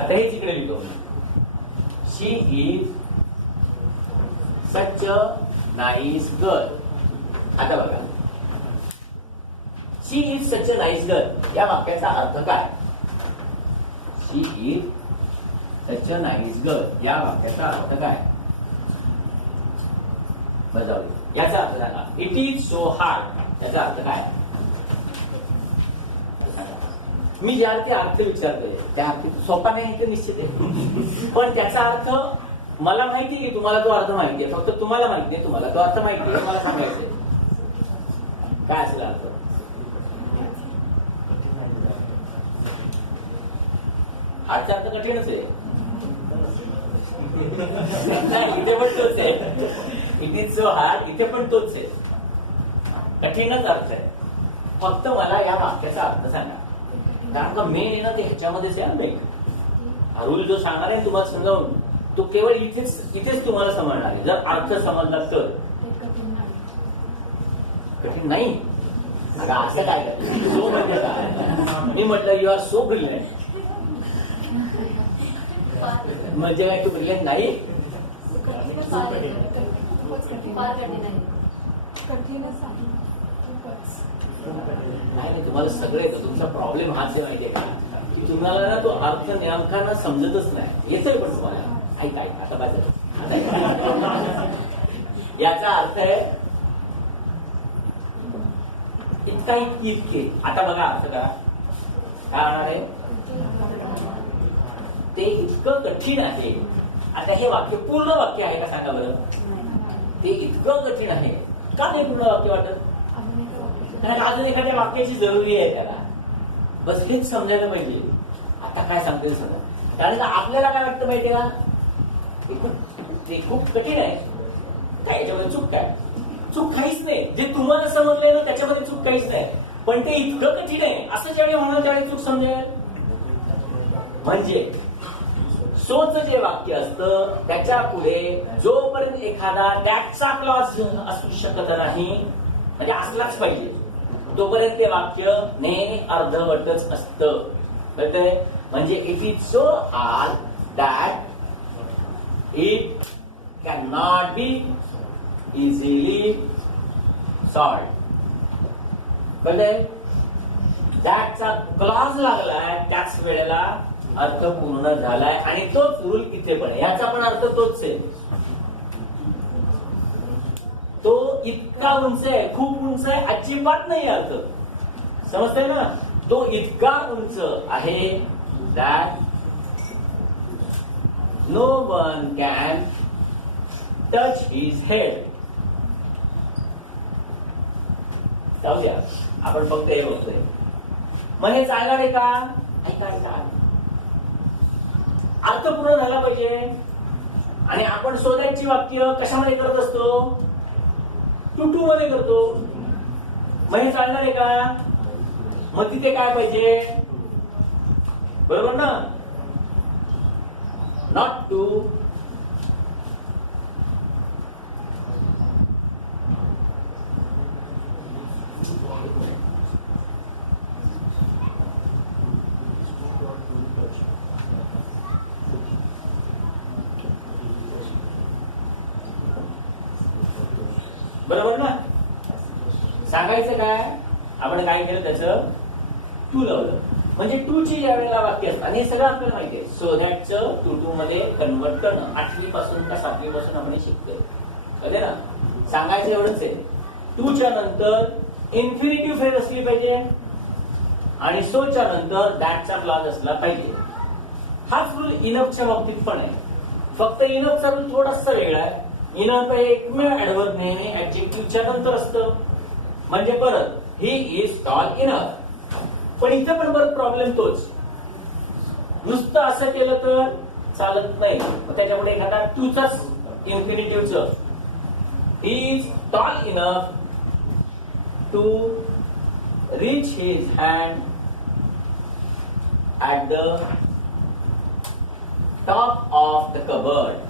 आता हेच इकडे लिहितो. She is such a nice girl. आता बघा, she is such a nice girl या वाक्याचा अर्थ काय? She is such a nice girl या वाक्याचा अर्थ काय? बजावले. याचा अर्थ सांगा. इट इज सो हार्ड याचा अर्थ काय? मी ज्या अर्थी अर्थ विचारतोय त्या अर्थी सोपा नाही ते निश्चित आहे, पण त्याचा अर्थ मला माहिती आहे की तुम्हाला तो अर्थ माहिती आहे, फक्त तुम्हाला माहिती नाही, तुम्हाला तो अर्थ माहिती आहे, मला सांगायचंय काय असेल अर्थ. हार्डचा अर्थ कठीणच आहे. इथे पण तोच आहे. इट इज सो हार्ड इथे पण तोच आहे. कठीणच अर्थ आहे. फक्त मला या वाक्याचा अर्थ सांगा, कारण का मेन आहे ना ते ह्याच्यामध्येच आहे ना. हा रूल जो सांगणार आहे तुम्हाला समजावून तो केवळ इथेच तुम्हाला समजणार आहे. जर अर्थ समजला तर. कठीण नाही. अगं असं काय करते सो म्हणजे काय? मी म्हटलं यू आर सो ब्रिलियंट म्हणजे काय तू ब्रिलियंट नाही? नाही, तुम्हाला सगळं येतं. तुमचा प्रॉब्लेम हाच आहे माहितीये का, की तुम्हाला ना तो अर्थ नेमका समजतच नाही. येतोय पण तुम्हाला. ऐका आता बाजू याचा अर्थ आहे इतका इतके. आता बघा अर्थ करा काय होणार आहे. ते इतकं कठीण आहे. आता हे वाक्य पूर्ण वाक्य आहे का सांगा बरं. ते इतकं कठीण आहे का नाही पूर्ण वाक्य वाटत? कारण अजून एखाद्या वाक्याची जरुरी आहे त्याला. बस हेच समजायला पाहिजे. आता काय सांगते समजा, कारण का आपल्याला काय वाटतं माहितीये का, ते खूप कठीण आहे. काय याच्यामध्ये चूक काय? चूक काहीच नाही. जे तुम्हाला समजलंय ना त्याच्यामध्ये चूक काहीच नाही, पण ते इतकं कठीण आहे असं ज्यावेळी म्हणाल त्यावेळी चूक समजेल. म्हणजे सोच जे वाक्य असतं त्याच्या पुढे जोपर्यंत एखादा दॅटचा क्लॉज असू शकत नाही, म्हणजे असलाच पाहिजे, तोपर्यंत ते वाक्य नेहमी अर्धवटच असतं. कळतंय? म्हणजे it is so hard that it can not be easily solved. कळतंय? दॅटचा क्लॉज लागलाय त्याच वेळेला अर्थ पूर्ण झालाय आणि तोच रूल इथे पण आहे. याचा पण अर्थ तोच आहे. तो इतका उंच आहे, खूप उंच आहे, अजिबात नाही अर्थ. समजतंय ना? तो इतका उंच आहे that no one can touch his head. जाऊ द्या, आपण फक्त हे बघतोय. मग हे चालणार आहे का? ऐका, अर्थ पूर्ण झाला पाहिजे. आणि आपण शोधायची वाक्य कशामध्ये करत असतो? टू मध्ये करतो. मग हे चालणार आहे का? मग तिथे काय पाहिजे? बरोबर ना? नॉट टू बरोबर ना? सांगायचं काय? आपण काय केलं त्याचं टू लावलं. म्हणजे टू ची ज्या वेळेला वाक्य असतात आणि हे सगळं आपल्याला माहिती आहे. सो दॅटचं टू मध्ये कन्वर्ट करणं 8वी पासून का 7वी पासून आपण शिकतोय. कळले ना? सांगायचं एवढंच आहे. टूच्या नंतर इन्फिनिटिव्ह फ्रेज असली पाहिजे आणि सोच्या नंतर दॅटचा क्लॉज असला पाहिजे. हाच रूल इनफच्या बाबतीत पण आहे. फक्त इनफचा रूल थोडासा वेगळा आहे. इनफ एकमेव ऍडव्हर्ब नेहमी ऍडजेक्टिव्हच्या नंतर असतं. म्हणजे परत ही इज टॉल इनफ. पण इथं पण परत प्रॉब्लेम तोच. नुसतं असं केलं तर चालत नाही. त्याच्यापुढे एखादा टूचाच इन्फिनिटिव्हचं he is tall enough to reach his hand at the top of the cupboard.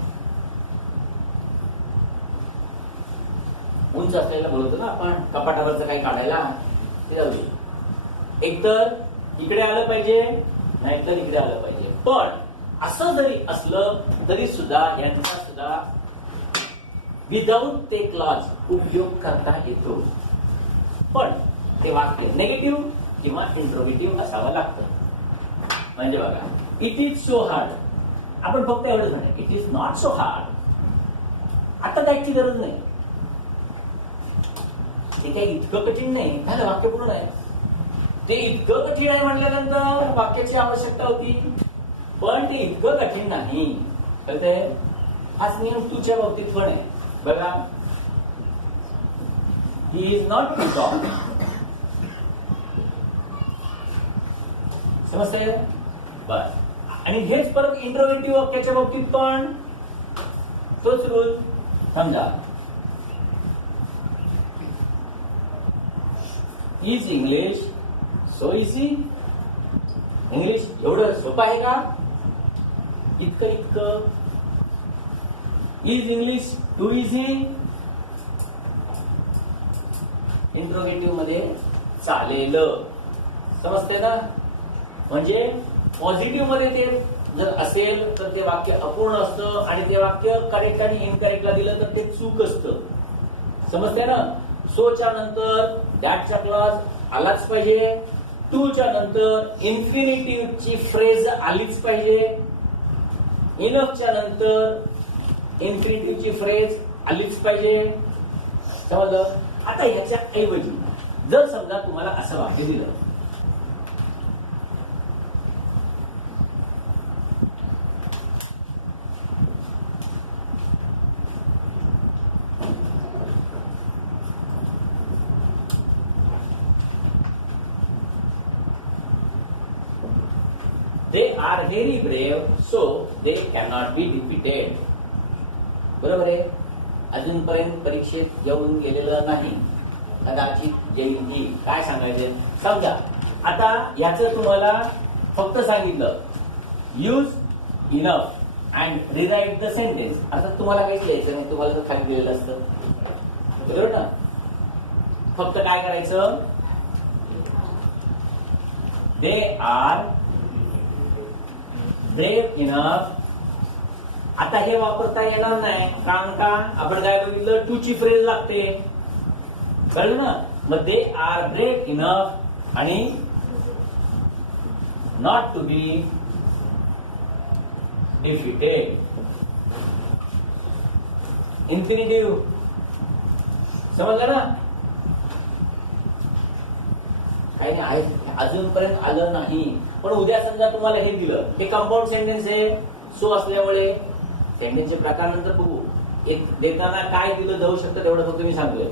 उंच असलेला बोलतो ना आपण, कपाटावरचं काही काढायला ते जाऊ दे. एकतर इकडे आलं पाहिजे नाहीतर इकडे आलं पाहिजे. पण असं जरी असलं तरी सुद्धा यांचा सुद्धा विदाऊट ते क्लॉज उपयोग करता येतो, पण ते वाक्य निगेटिव्ह किंवा इंट्रोगेटिव्ह असावं लागतं. म्हणजे बघा, इट इज सो हार्ड, आपण फक्त एवढंच म्हणा it is not so hard. आता त्याची गरज नाही, ते काही इतकं कठीण नाही, झालं वाक्य पूर्ण आहे. ते इतकं कठीण आहे म्हटल्यानंतर वाक्याची आवश्यकता होती, पण ते इतकं कठीण नाही. कळतंय? हाच नियम तुझ्या बाबतीत पण आहे. बघा, he is not to talk. समजतंय? बस. आणि हेच परत इंट्रोगेटिव्ह वाक्याच्या बाबतीत पण तोच रूल. समजा, is English so easy. English एवढं सोपं आहे का? इतकं इतकं. Is English too easy. Interrogative मध्ये चालेल. समजते ना? म्हणजे पॉझिटिव्ह मध्ये ते जर असेल तर ते वाक्य अपूर्ण असतं, आणि ते वाक्य करेक्ट आणि इनकरेक्टला दिलं तर ते चूक असतं. समजते ना? सोच्या नंतर दॅटचा क्लॉज आलाच पाहिजे. टूच्या नंतर इन्फिनिटिव्हची फ्रेज आलीच पाहिजे. इनफच्या नंतर इन्फिनिटिव्हची फ्रेज आलीच पाहिजे. समजलं? आता ह्याच्या ऐवजी जर समजा तुम्हाला असं वाक्य दिलं, they are very brave so they cannot be defeated. बरोबर आहे? अजूनपर्यंत परीक्षेत येऊन गेलेलं नाही, कदाचित येईल. काय सांगायचं? समजा आता याचं तुम्हाला फक्त सांगितलं use enough and rewrite the sentence. आता तुम्हाला काहीच लिहायचं नाही, तुम्हाला तर खाली दिलेलं असतं. बरोबर ना? फक्त काय करायचं? दे आर ब्रेव इनफ. आता हे वापरता येणार नाही, कारण का? आपण काय बघितलं? टू ची फ्रेज लागते. कळलं ना? मग दे आर ब्रेव इनफ आणि not to be defeated. Infinitive. समजलं ना? काही नाही, अजूनपर्यंत आलं नाही, पण उद्या समजा तुम्हाला हे दिलं, हे कंपाऊंड सेंटेन्स आहे. सो असल्यामुळे सेंटेन्सचे प्रकार नंतर बघू. एक देताना काय दिलं जाऊ शकतं तेवढं फक्त मी सांगतोय.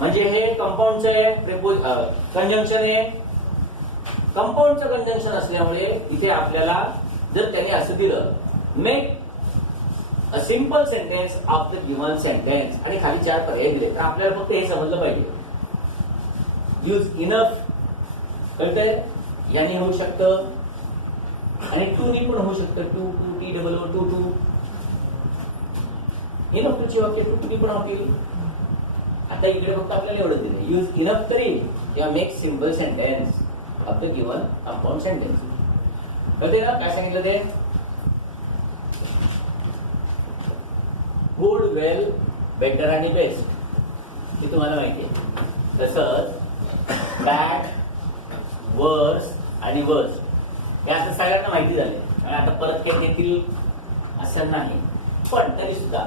म्हणजे हे कंपाऊंडचं आहे, कंजंक्शन आहे. कंपाऊंडचं कंजंक्शन असल्यामुळे इथे आपल्याला जर त्याने असं दिलं, make a simple sentence of the given sentence, आणि खाली 4 पर्याय दिले, तर आपल्याला फक्त हे समजलं पाहिजे. यूज इनफ, कळतंय? याने होऊ शकतं, आणि टू नी पण होऊ शकतं. To two T double O too two. Enough टूची वाक्य टू नी पण होतील. आता इकडे फक्त आपल्याला एवढं दिलं, यूज इनफ तरी किंवा make simple sentence of the given compound sentence. कळते ना काय सांगितलं ते? गुड, वेल, बेटर आणि बेस्ट हे तुम्हाला माहिती आहे. तसंच बॅड, वर्स आणि वर्स हे असं सगळ्यांना माहिती झाले, आणि आता परत काही देतील असं नाही. पण तरी सुद्धा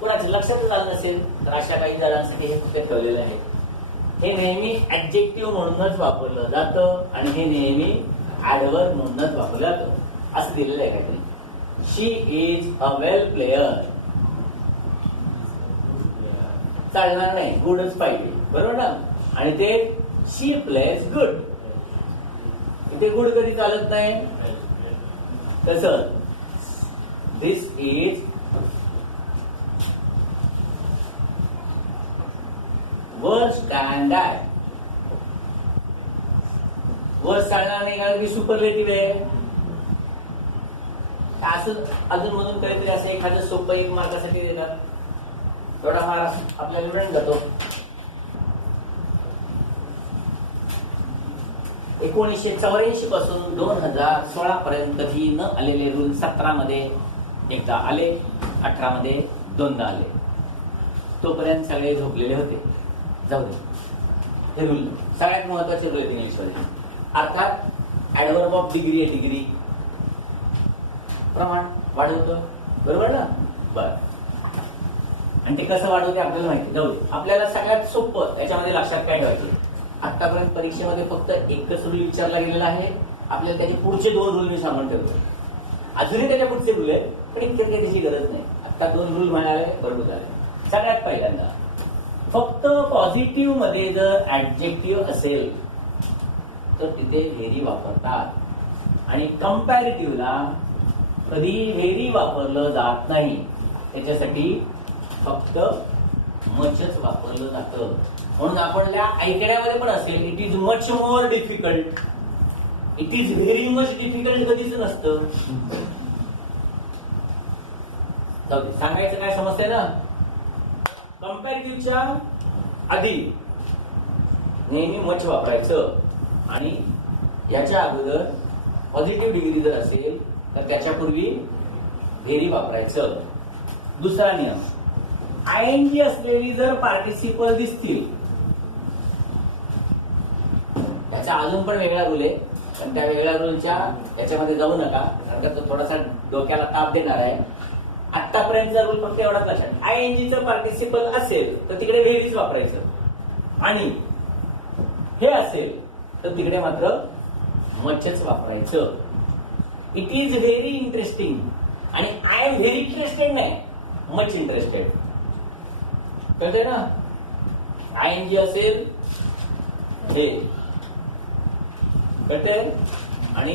कोणाचं लक्षात आलं नसेल तर अशा काही जणांसाठी हे फक्त ठेवलेलं आहे. हे नेहमी ऍडजेक्टिव्ह म्हणूनच वापरलं जातं, आणि हे नेहमी ऍडवर्ब म्हणूनच वापरलं जातं. असं दिलेलं आहे काहीतरी. शी इज अ वेल प्लेयर. चालणार नाही, गुडच पाहिजे. बरोबर ना? आणि ते शी प्लेज गुड. इथे गुड कधी चालत नाही. तसं दिस इज वर्स दॅन दॅट. वर्स चालणार नाही कारण की सुपरलेटिव्ह आहे. असं अजून मधून काहीतरी असं एखादं सोपं 1 मार्कासाठी देतात, थोडा मार्क आपल्याला मिळून जातो. 1984 पासून 2016 पर्यंत कधी न आलेले रूल 17 मध्ये एकदा आले, 18 मध्ये दोनदा आले. तोपर्यंत सगळे झोपलेले होते. जाऊ दे, हे रूल सगळ्यात महत्वाचे रूल आहेत इंग्लिशमध्ये. अर्थात ऍडव्हर्ब ऑफ डिग्री आहे, डिग्री प्रमाण वाढवतं, बरोबर ना. बर, आणि ते कसं वाढवते आपल्याला माहिती. जाऊ दे, आपल्याला सगळ्यात सोपं त्याच्यामध्ये लक्षात काय ठेवायचं. आतापर्यंत परीक्षेमध्ये फक्त एकच रूल विचारला गेलेला आहे. आपल्याला त्याचे पुढचे 2 रूल मी सांगून ठेवतो. अजूनही त्याच्या पुढचे रूल आहेत, पण इतके काही त्याची गरज नाही. आता 2 रूल मिळाले, बरोबर झाले. सगळ्यात पहिल्यांदा फक्त पॉझिटिव्ह मध्ये जर ऍडजेक्टिव्ह असेल तर तिथे व्हेरी वापरतात, आणि कंपॅरेटिव्हला कधी व्हेरी वापरलं जात नाही. त्याच्यासाठी फक्त मचच वापरलं जातं. म्हणून आपल्या ऐकण्यामध्ये पण असेल, it is much more difficult, it is very much difficult कधीच नसतं. सांगायचं काय समजतंय ना. कंपॅरेटिव्हच्या आधी नेहमी मच वापरायचं, आणि याच्या अगोदर पॉझिटिव्ह डिग्री जर असेल तर त्याच्यापूर्वी व्हेरी वापरायचं. दुसरा नियम, आयएनजी असलेली जर पार्टिसिपल दिसतील, याचा अजून पण वेगळा रूल आहे, पण त्या वेगळ्या रूलच्या याच्यामध्ये जाऊ नका, कारण तो थोडासा डोक्याला ताप देणार आहे. आतापर्यंतचा रूल फक्त एवढाच लक्षात, आयएनजीचं पार्टिसिपल असेल तर तिकडे व्हेरीच वापरायचं, आणि हे असेल तर तिकडे मात्र मचच वापरायचं. इट इज व्हेरी इंटरेस्टिंग आणि आय एम व्हेरी इंटरेस्टेड नाही, मच इंटरेस्टेड. कळतंय ना. आयएनजी असेल हे कळतंय, आणि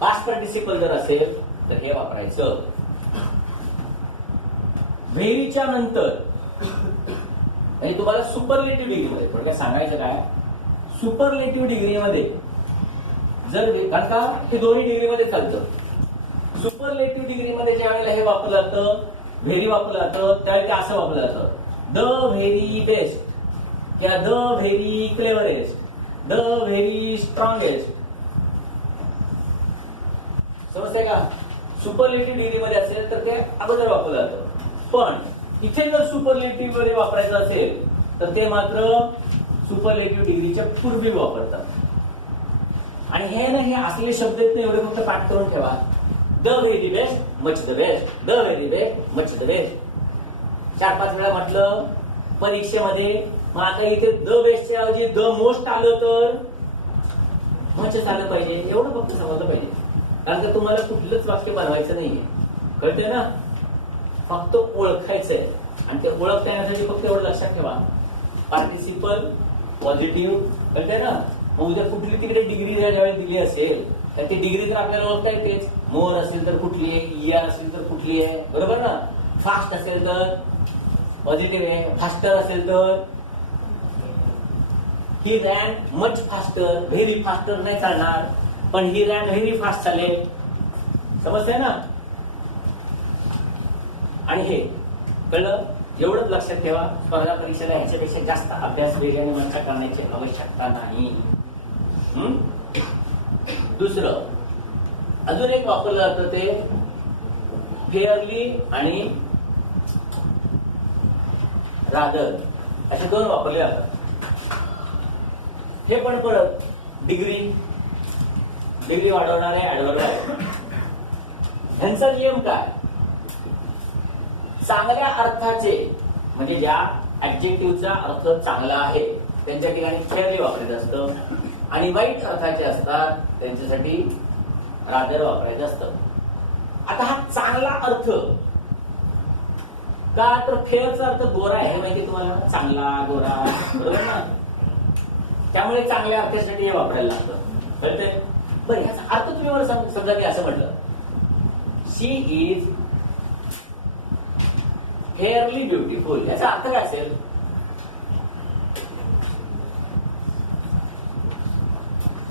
पास्ट पार्टिसिपल जर असेल तर हे वापरायचं. व्हेरीच्या नंतर म्हणजे तुम्हाला सुपरलेटिव्ह डिग्रीमध्ये थोडक्यात सांगायचं काय, सुपरलेटिव्ह डिग्रीमध्ये जर, कारण का हे दोन्ही डिग्रीमध्ये चालतं. सुपरलेटिव्ह डिग्रीमध्ये ज्या वेळेला हे वापरलं जातं, व्हेरी वापरलं जातं, त्यावेळी ते असं वापरलं जातं, द व्हेरी बेस्ट किंवा the very cleverest, the very strongest. समजतंय का. सुपरलेटिव्ह डिग्रीमध्ये असेल तर ते अगोदर वापरलं जातं, पण इथे जर सुपरलेटिव्ह मध्ये वापरायचं असेल तर ते मात्र सुपरलेटिव्ह डिग्रीच्या पूर्वी वापरतात. आणि हे ना, हे असले शब्द आहेत ना, एवढे फक्त पाठ करून ठेवा. The very best, much the best, the very best, much the best. 4-5 वेळा म्हटलं परीक्षेमध्ये. मग आता इथे द बेस्टच्या ऐवजी द मोस्ट आलं तर मच आलं पाहिजे, एवढं फक्त समजलं पाहिजे. कारण का तुम्हाला कुठलंच वाक्य बनवायचं नाहीये, कळतंय ना. फक्त ओळखायचंय, आणि ते ओळखता येण्यासाठी फक्त एवढं लक्षात ठेवा, पार्टिसिपल पॉझिटिव्ह, कळतंय ना. मग उद्या कुठली तिकडे डिग्री ज्यावेळी दिली असेल तर ती डिग्री तर आपल्याला ओळखता येतेच. मोर असेल तर कुठली आहे, इयर असेल तर कुठली आहे, बरोबर ना. फास्ट असेल तर पॉझिटिव्ह आहे, फास्टर असेल तर he ran much faster, very faster नाही चालणार, पण ही रॅन व्हेरी फास्ट चालेल. समजतंय ना. आणि हे कळलं, एवढंच लक्षात ठेवा. स्पर्धा परीक्षेला ह्याच्यापेक्षा जास्त अभ्यास वेगाने मनका करण्याची आवश्यकता नाही. दुसरं अजून एक वापरलं जातं ते फेअरली आणि रादर, असे 2 वापरले जातात. हे पण परत डिग्री वाढवणारे ऍडव्हर्ब आहे. ह्यांचा नियम काय, चांगल्या अर्थाचे म्हणजे ज्या ऍडजेक्टिव्हचा अर्थ चांगला आहे त्यांच्या ठिकाणी फेअरली वापरायचं असतं, आणि वाईट अर्थाचे असतात त्यांच्यासाठी रादर वापरायचं असतं. आता हा चांगला अर्थ का, तर फेअरचा अर्थ गोरा आहे माहिती तुम्हाला, चांगला गोरा, बरोबर ना. त्यामुळे चांगल्या अर्थासाठी हे वापरायला लागतं, कळतंय. बरं, ह्याचा अर्थ तुम्ही मला समजा मी असं म्हटलं, शी इज फेअरली ब्युटिफुल, याचा अर्थ काय असेल.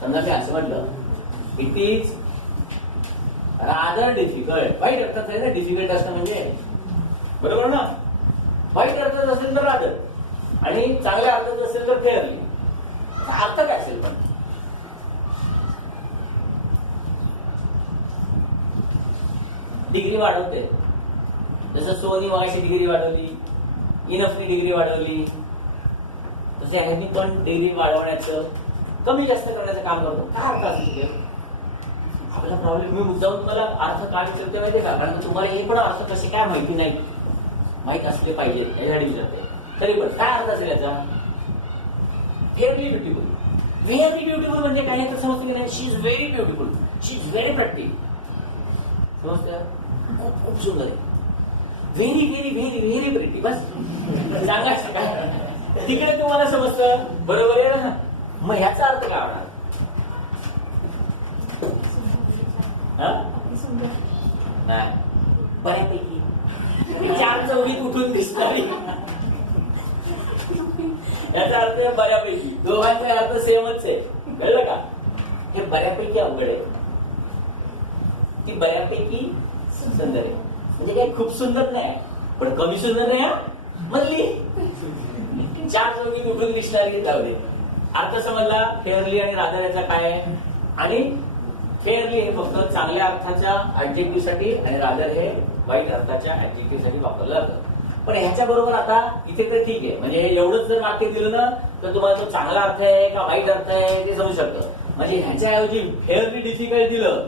समजा मी असं म्हटलं, इट इज रादर डिफिकल्ट. वाईट अर्थात आहे ना डिफिकल्ट असतं म्हणजे, बरोबर ना. वाईट अर्थात असेल तर रादर, आणि चांगल्या अर्थात असेल तर फेअरली. अर्थ काय असेल? पण डिग्री वाढवते, जसं सोनी मगाशी डिग्री वाढवली, इनफनी डिग्री वाढवली, तसं ह्यांनी पण डिग्री वाढवण्याचं, कमी जास्त करण्याचं काम करतो. काय अर्थ असेल? आपला प्रॉब्लेम, मी मुद्दाम तुम्हाला अर्थ काय विचारते माहितीये का? कारण तुम्हाला हे पण अर्थ कसे काय माहिती नाही, माहित असले पाहिजे यासाठी विचारते. तरी पण काय अर्थ असेल याचा? Fairly beautiful. व्हेरी ब्युटिफुल म्हणजे काय तर समजतं की नाही? She is very beautiful, she is very practical. समजतं? खूप खूप सुंदर आहे. Very very very very pretty. बस सांगायचं काय? तिकडे तुम्हाला समजतं, बरोबर आहे ना? मग ह्याचा अर्थ काय होणार? नाही, बऱ्यापैकी चार चौघीत उठून दिसणारी, याचा अर्थ बऱ्यापैकी. दोघांचा अर्थ सेमच आहे, कळलं का? हे बऱ्यापैकी अवघड आहे. ती बऱ्यापैकी सुंदर आहे म्हणजे काय खूप सुंदर नाही, पण कमी सुंदर नाही. मधली चार चौघीत उठून दिसणारी. जाऊ दे, अर्थ समजला. फेअरली आणि रादर याचा काय आहे? आणि फेअरली हे फक्त चांगल्या अर्थाच्या ऍडजेक्टिव्ह साठी आणि रादर हे वाईट अर्थाच्या ऍडजेक्टिव्ह साठी वापरलं जातं. पण ह्याच्या बरोबर आता इथे तर ठीक आहे, म्हणजे एवढंच जर वाक्य दिलं ना तर तुम्हाला तो चांगला अर्थ आहे का वाईट अर्थ आहे ते समजू शकतं. म्हणजे ह्याच्याऐवजी फेअरली डिफिकल्ट दिलं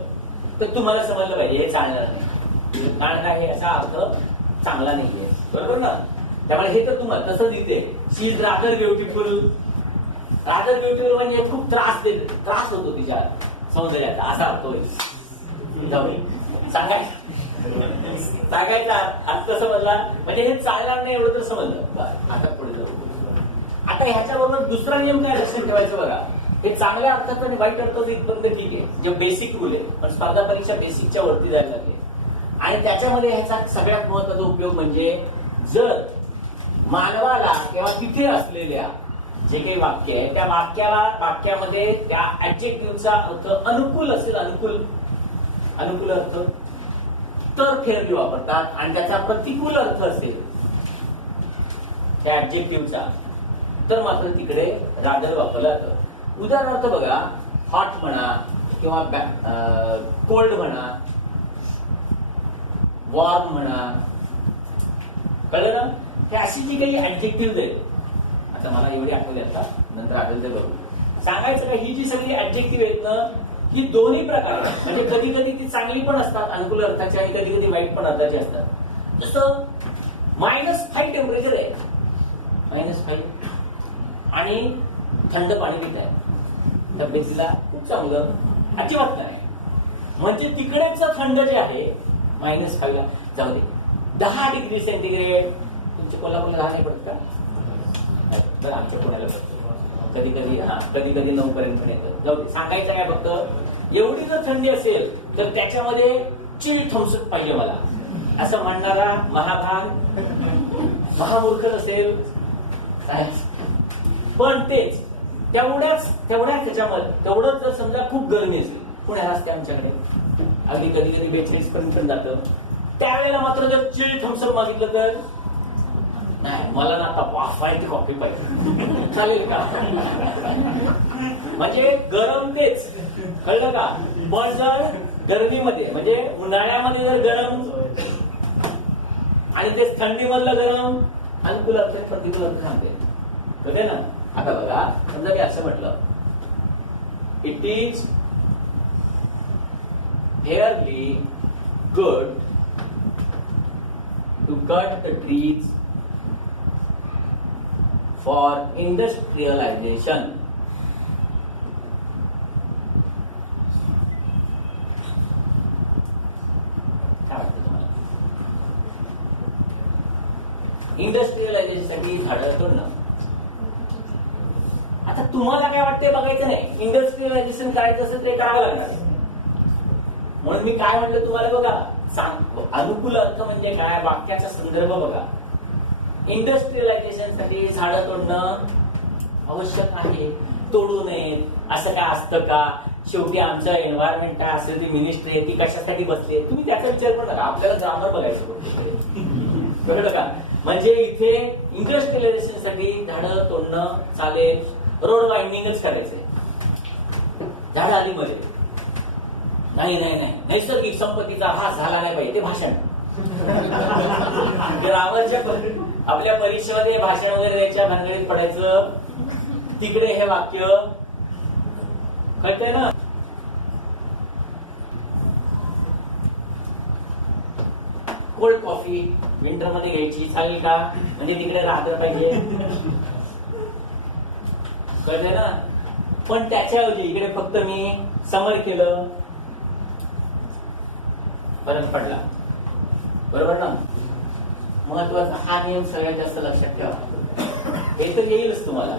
तर तुम्हाला समजलं पाहिजे हे चांगलं नाही, कारण काय हे याचा अर्थ चांगला नाहीये, बरोबर ना? त्यामुळे हे तर तुम्हाला तसंच इथे she is rather beautiful. Rather beautiful म्हणजे खूप त्रास देते, त्रास होतो तिच्या सौंदर्याचा, असा अर्थ होईल. सांगायचा अर्थ समजला म्हणजे हे चालणार नाही एवढं तर समजलं. आता पुढे जाऊ. आता ह्याच्याबरोबर दुसरा नियम काय लक्षात ठेवायचं बघा. हे चांगल्या अर्थाचं आणि वाईट अर्थाचं इथपर्यंत ठीक आहे, जे बेसिक रूल आहे. पण स्पर्धा परीक्षा बेसिकच्या वरती जायला लागली आणि त्याच्यामध्ये ह्याचा सगळ्यात महत्वाचा उपयोग म्हणजे जर मानवाला किंवा तिथे असलेल्या जे काही वाक्य आहे त्या वाक्यामध्ये त्या ऍडजेक्टिव्हचा अर्थ अनुकूल असेल, अनुकूल अर्थ, तर फेअरली वापरतात. आणि त्याचा प्रतिकूल अर्थ असेल त्या ऍडजेक्टिव्हचा तर मात्र तिकडे रादर वापरलं जातं. उदाहरणार्थ बघा, हॉट म्हणा किंवा कोल्ड म्हणा, वॉर्म म्हणा, कळलं ना? हे अशी जी काही ऍडजेक्टिव्ह आहेत, आता मला एवढी आठवली आता, नंतर आठवलं तर बघू. सांगायचं का, ही जी सगळी ऍडजेक्टिव्ह आहेत ना ही दोन्ही प्रकार, म्हणजे कधी कधी ती चांगली पण असतात अनुकूल अर्थाची आणि कधी कधी वाईट पण अर्थाची असतात. जसं -5 टेम्परेचर आहे, -5 आणि थंड पाणी पित आहे, तब्येतीला खूप चांगलं, अजिबात नाही. म्हणजे तिकडेच थंड जे आहे -5 ला जाऊ दे. 10 डिग्री सेंटीग्रेड तुमच्या कोल्हापूरला 10 नाही पडत का? तर आमच्या पुण्याला पडतो कधी कधी 9 पर्यंत पण येतं. जाऊ दे, सांगायचं काय फक्त एवढी जर थंडी असेल तर त्याच्यामध्ये चिल थम्सअप पाहिजे मला, असं म्हणणारा महामूर्ख असेल. पण तेच तेवढ्याच त्याच्यामध्ये तेवढंच जर समजा खूप गरमी असेल, पुण्याला असते आमच्याकडे अगदी कधी 42 पर्यंत पण जातं, त्यावेळेला मात्र जर चिल थम्सअप मागितलं तर नाही, मला ना आता वाफायची कॉफी पाहिजे, चालेल का? म्हणजे गरम तेच, कळलं का? पण जर गरमीमध्ये म्हणजे उन्हाळ्यामध्ये जर गरम आणि तेच थंडीमधलं गरम, अनुकूल अर्थ प्रतिकूल अर्थ सांगते, कळते ना? आता बघा, समजा मी असं म्हटलं, it is fairly good to cut the trees for industrialization. काय वाटतं तुम्हाला? इंडस्ट्रियलायझेशन साठी झाडं तोडणं. आता तुम्हाला काय वाटते बघायचं नाही, इंडस्ट्रियलायझेशन करायचं असेल ते करावं लागणार. म्हणून मी काय म्हटलं तुम्हाला बघा, अनुकूल अर्थ म्हणजे काय, वाक्याचा संदर्भ बघा. इंडस्ट्रियलायझेशन साठी झाडं तोडणं आवश्यक आहे, तोडू नये असं काय असतं का? शेवटी आमचं एन्व्हायरमेंट काय असेल ती मिनिस्ट्री आहे, ती कशासाठी बसली आहे, तुम्ही त्याचा विचार पण नका, आपल्याला ग्रामर बघायचं कळलं का? म्हणजे इथे इंडस्ट्रियलायझेशन साठी झाडं तोडणं चालेल रोड वाइंडिंगच करायचंय. झाडं आली मध्ये, नाही नाही नाही, नैसर्गिक संपत्तीचा ऱ्हास झाला नाही पाहिजे, ते भाषण. ग्रामरच्या आपल्या परीक्षेमध्ये भाषण वगैरे याच्या भानगडीत पडायचं, तिकडे हे वाक्य कळतंय ना. कोल्ड कॉफी विंटर मध्ये घ्यायची चालेल का, म्हणजे तिकडे राहत पाहिजे, कळतंय ना. पण त्याच्याऐवजी इकडे फक्त मी समर केलं, फरक पडला. बरोबर ना. महत्वाचा हा नियम सगळ्यात जास्त लक्षात ठेवा. हे तर येईलच तुम्हाला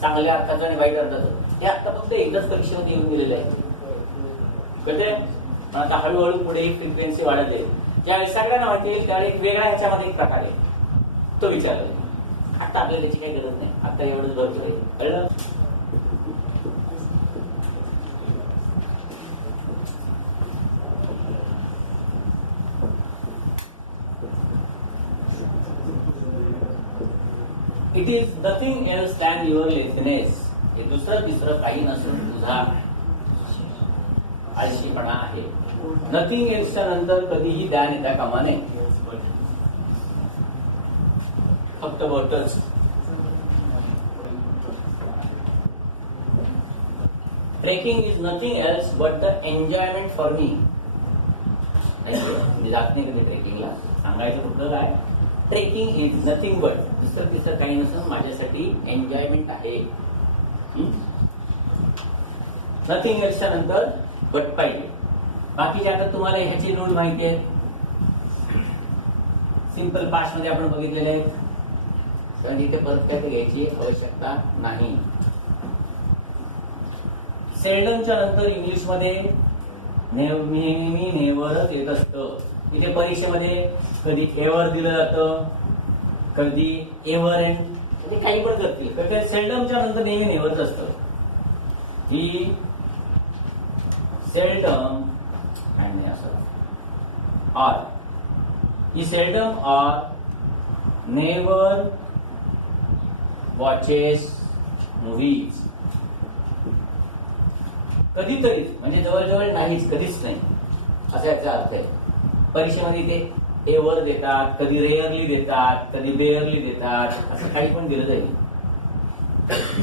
चांगल्या अर्थाचं आणि वाईट अर्थाचं. हे आता फक्त एकदाच परीक्षेमध्ये येऊन गेलेले आहे, कळते. आता हळूहळू पुढे ही फ्रिक्वेन्सी वाढत आहे. ज्यावेळी सगळ्यांना माहिती येईल त्यावेळी एक वेगळा ह्याच्यामध्ये एक प्रकार आहे, तो विचारला. आता आपल्याला त्याची काही गरज नाही, आता एवढंच भरपूर आहे, कळलं. It is nothing else than your laziness. हे दुसरं तिसरं काही नसून तुझा आळशीपणा आहे. नथिंग एल्सच्या नंतर कधीही दॅन येता कामा नये, फक्त बटच. Trekking is nothing else but the enjoyment for me. जात नाही कधी ट्रेकिंगला, सांगायचं कुठलं काय. ट्रेकिंग इज नथिंग बट, दुसरं तिसरं काही नसून माझ्यासाठी एन्जॉयमेंट आहे. नथिंग एल्सच्या नंतर बट पाहिजे. बाकीचे आता तुम्हाला ह्याची नोंद माहिती आहे, सिंपल पास्ट मध्ये आपण बघितलेले आहेत, कारण इथे परत काय घ्यायची आवश्यकता नाही. सेल्डमच्या नंतर इंग्लिशमध्ये नेहमी नेव्हरच येत असतं. इथे परीक्षेमध्ये कधी एव्हर दिलं जातं, कधी एव्हर एंड, म्हणजे काही पण करतील. सेल्डमच्या नंतर नेहमी नेव्हरच असतं. ही सेल्डम आणि असं or, he seldom or never watches movies. कधीतरी म्हणजे जवळजवळ नाहीच, कधीच नाही, असा याचा अर्थ आहे. परीक्षेमध्ये ते एव्हर देतात, कधी रेअरली देतात, कधी बेअरली देतात, असं काही पण दिलं जाईल.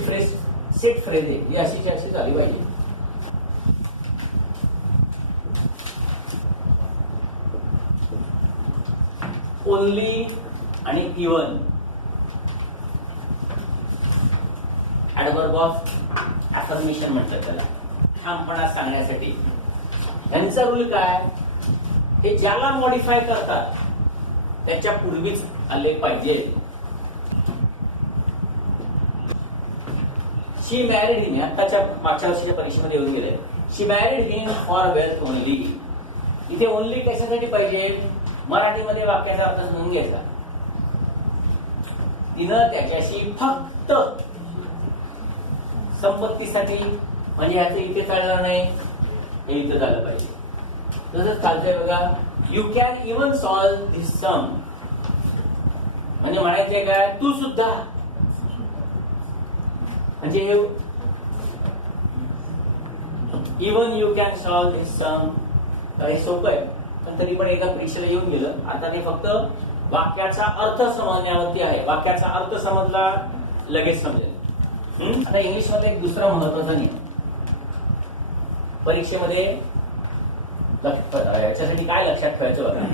फ्रेश सेट फ्रेज आहे, ही अशीची अशी झाली पाहिजे. ओनली आणि इवन ऍडवर्ब ऑफ अफर्मेशन म्हणतात त्याला, ठामपणा सांगण्यासाठी. यांचा रूल काय, हे ज्याला मॉडिफाय करतात त्याच्या पूर्वीच आले पाहिजे. शी मॅरिड हिम, आताच्या मागच्या वर्षीच्या परीक्षेमध्ये येऊन गेले. She married him for wealth only. इथे ओनली कशासाठी पाहिजे, मराठीमध्ये वाक्याचा अर्थ समजून घ्यायचा. तिनं त्याच्याशी फक्त संपत्तीसाठी, म्हणजे ह्याचं इथे चालणार नाही, हे इथे झालं पाहिजे. तसंच चालतंय बघा, you can even solve this sum, म्हणजे म्हणायचंय काय, तू सुद्धा. म्हणजे हे even you can solve this sum, हे सोपं आहे, पण तरी पण एका परीक्षेला येऊन गेलं. आता ते फक्त वाक्याचा अर्थ समजण्यावरती आहे. वाक्याचा अर्थ समजला लगेच समजेल. आता इंग्लिश मध्ये एक दुसरा महत्वाचा नियम, परीक्षेमध्ये याच्यासाठी काय लक्षात ठेवायचं बघा.